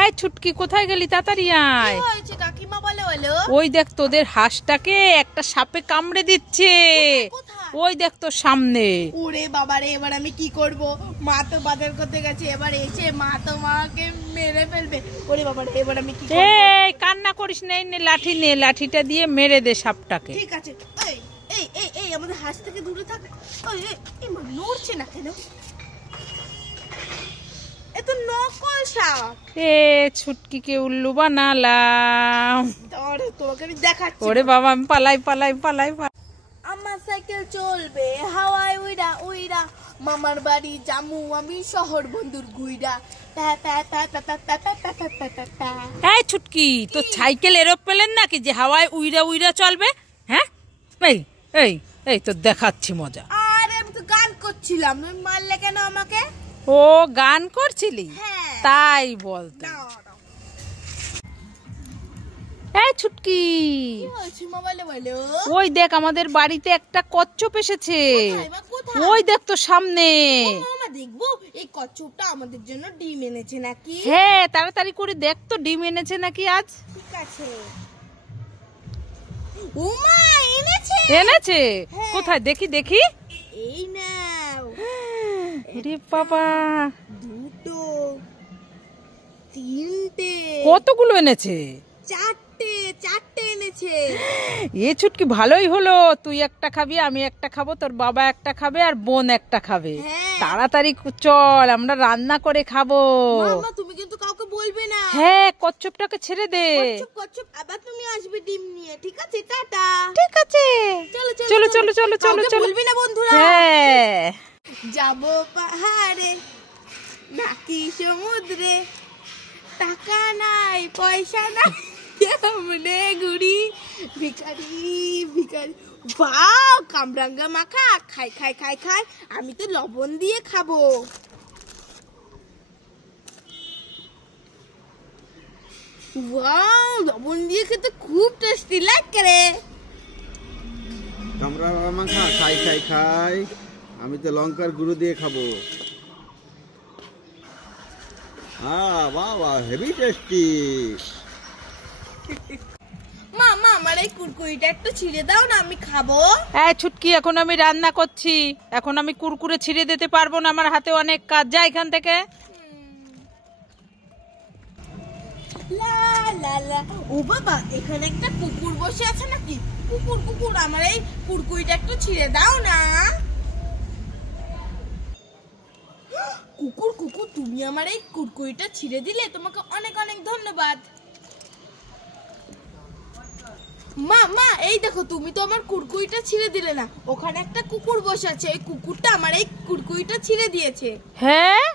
এই ছুটকি কোথায় গেলি? তাড়াতাড়ি আয়। কি হয়েছে কাকিমা বলে বলো? ওই দেখ তোদের হাঁসটাকে একটা সাপে কামড়ে দিচ্ছে। ওই দেখ তোর সামনে। ওরে বাবারে, এবার আমি কি করব? মা তো বাজার করতে গেছে, এবার এসে মা তো মাকে মেরে ফেলবে। ওরে বাবারে, এবার আমি কি করব? এই কান্না করিস না, নে লাঠি নে, লাঠিটা দিয়ে মেরে দে সাপটাকে। ঠিক আছে। এই এই এই এই আমাদের হাঁস থেকে দূরে থাক। ওই এই মা নড়ছে না কেন? এ তো নকল সাপ। এ ছুটকিকে উল্লু বানালাম। আরে তোকে আমি দেখাচ্ছি। ওরে বাবা, আমি পালাই পালাই পালাই। আমার সাইকেল চলবে হাওয়ায় উইরা উইরা, মামার বাড়ি জামু আমি শহর বন্ধুর গুইরা। এই ছুটকি, তোর সাইকেল এরোপ্লেন নাকি যে হাওয়ায় উইরা উইরা চলবে? হ্যাঁ, এই এই এই তো দেখাচ্ছি মজা। আরে আমি তো গান করছিলাম, তুমি মারলে কেন আমাকে? ও গান করছিলি? হ্যাঁ। তাই বলতো। এই ছুটকি, কি হয়েছে মোবাইলে বলো? ওই দেখ আমাদের বাড়িতে একটা কচ্ছপ এসেছে। কোথায়? ওই দেখ তো সামনে। মামা দেখবো এই কচ্ছপটা আমাদের জন্য ডিম এনেছে নাকি? হ্যাঁ, তাড়াতাড়ি করে দেখ তো ডিম এনেছে নাকি আজ। ঠিক আছে। ওমা এনেছে। এনেছে? হ্যাঁ। কোথায় দেখি দেখি। এই নাও। রে বাবা, দুটো, তিনটে, কতগুলো এনেছে? চারটে, চারটে এনেছে। এ ছুটকি ভালোই হলো, তুই একটা খাবি, আমি একটা খাবো, তোর বাবা একটা খাবে আর বোন একটা খাবে। হ্যাঁ। তাড়াতাড়ি চল, আমরা রান্না করে খাবো। মামা তুমি কিন্তু কাউকে বলবে না। হ্যাঁ, কচ্ছপটাকে ছেড়ে দে। কচ্ছপ কচ্ছপ আবার তুমি আসবে ডিম নিয়ে, ঠিক আছে? টাটা। ঠিক আছে, চলো চলো চলো চলো চলো কাউকে চলো। বলবি না বন্ধুরা। হ্যাঁ, যাবো পাহাড়ে নাকি সমুদ্রে, টাকা নাই পয়সা নাই, কেমনে ঘুরি, ভিখারি ভিখারি। বাহ, কামরাঙ্গা মাখা, খাই খাই খাই খাই। আমি তো লবণ দিয়ে খাবো। ওয়াও, লবণ দিয়ে খেতে খুব টেস্টি লাগে। কামরাঙ্গা মাখা খাই খাই খাই, আমি তো লঙ্কার গুঁড়ো দিয়ে খাবো। বাহ বাহ, হেভি টেস্টি। মামা আমার এই কুরকুরিটা একটু ছিঁড়ে দাও না, আমি খাবো। এই ছুটকি, এখন আমি রান্না করছি, এখন আমি কুরকুরে ছিঁড়ে দিতে পারবো না, আমার হাতে অনেক কাজ। যা এখান থেকে। লা লা লা। ও বাবা, এখানে একটা কুকুর বসে আছে নাকি? কুকুর কুকুর, আমার এই কুরকুরিটা একটু ছিঁড়ে দাও না। কুকুর কুকুর, তুমি আমার এই কুরকুরিটা ছিঁড়ে দিলে, তোমাকে অনেক অনেক ধন্যবাদ। মা মা, এই দেখো, তুমি তো আমার কুরকুরিটা ছিঁড়ে দিলে না। ওখানে একটা কুকুর বসে আছে, এই কুকুরটা আমার এই কুরকুরিটা ছিঁড়ে দিয়েছে। হ্যাঁ,